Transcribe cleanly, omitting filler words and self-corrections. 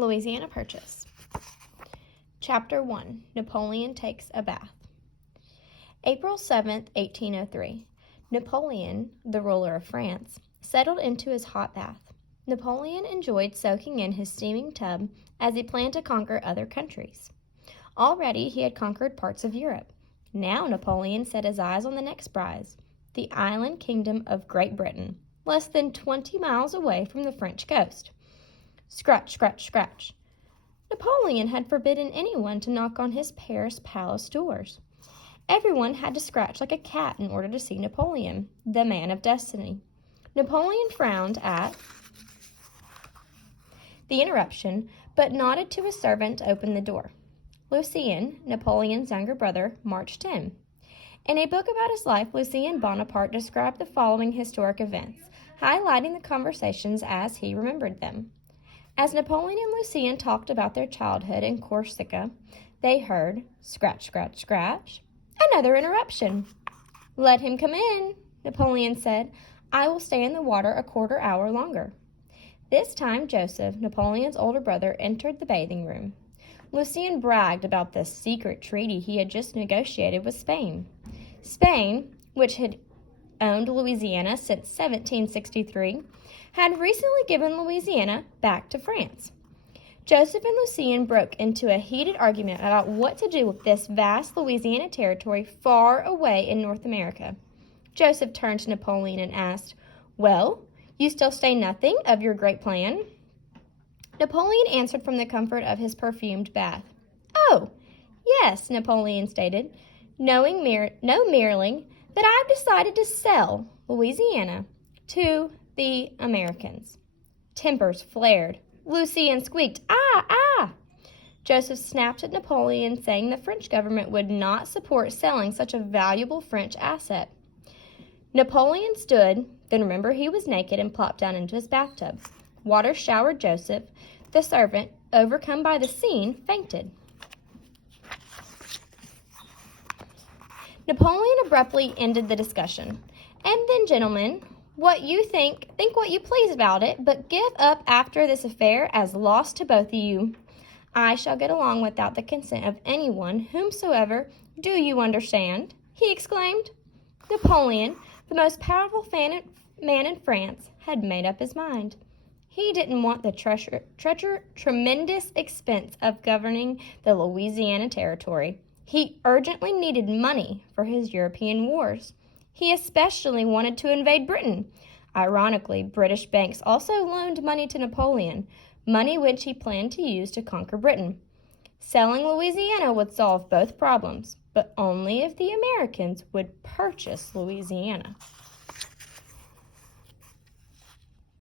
Louisiana Purchase. Chapter 1. Napoleon Takes a Bath. April 7th, 1803. Napoleon, the ruler of France, settled into his hot bath. Napoleon enjoyed soaking in his steaming tub as he planned to conquer other countries. Already he had conquered parts of Europe. Now Napoleon set his eyes on the next prize, the island kingdom of Great Britain, less than 20 miles away from the French coast. Scratch, scratch, scratch. Napoleon had forbidden anyone to knock on his Paris palace doors. Everyone had to scratch like a cat in order to see Napoleon, the man of destiny. Napoleon frowned at the interruption, but nodded to his servant to open the door. Lucien, Napoleon's younger brother, marched in. In a book about his life, Lucien Bonaparte described the following historic events, highlighting the conversations as he remembered them. As Napoleon and Lucien talked about their childhood in Corsica, they heard, scratch, scratch, scratch, another interruption. "Let him come in," Napoleon said. "I will stay in the water a quarter hour longer." This time Joseph, Napoleon's older brother, entered the bathing room. Lucien bragged about the secret treaty he had just negotiated with Spain. Spain, which had owned Louisiana since 1763, had recently given Louisiana back to France. Joseph and Lucien broke into a heated argument about what to do with this vast Louisiana territory far away in North America. Joseph turned to Napoleon and asked, "Well, you still say nothing of your great plan?" Napoleon answered from the comfort of his perfumed bath. "Oh, yes," Napoleon stated, "know merely that I've decided to sell Louisiana to the Americans." Tempers flared. Lucien squeaked, "Ah, ah!" Joseph snapped at Napoleon, saying the French government would not support selling such a valuable French asset. Napoleon stood, then remembered he was naked and plopped down into his bathtub. Water showered Joseph. The servant, overcome by the scene, fainted. Napoleon abruptly ended the discussion. "And then, gentlemen, what you think what you please about it, but give up after this affair as lost to both of you. I shall get along without the consent of anyone whomsoever. Do you understand?" he exclaimed. Napoleon, the most powerful man in France, had made up his mind. He didn't want the tremendous expense of governing the Louisiana territory. He urgently needed money for his European wars. He especially wanted to invade Britain. Ironically, British banks also loaned money to Napoleon, money which he planned to use to conquer Britain. Selling Louisiana would solve both problems, but only if the Americans would purchase Louisiana.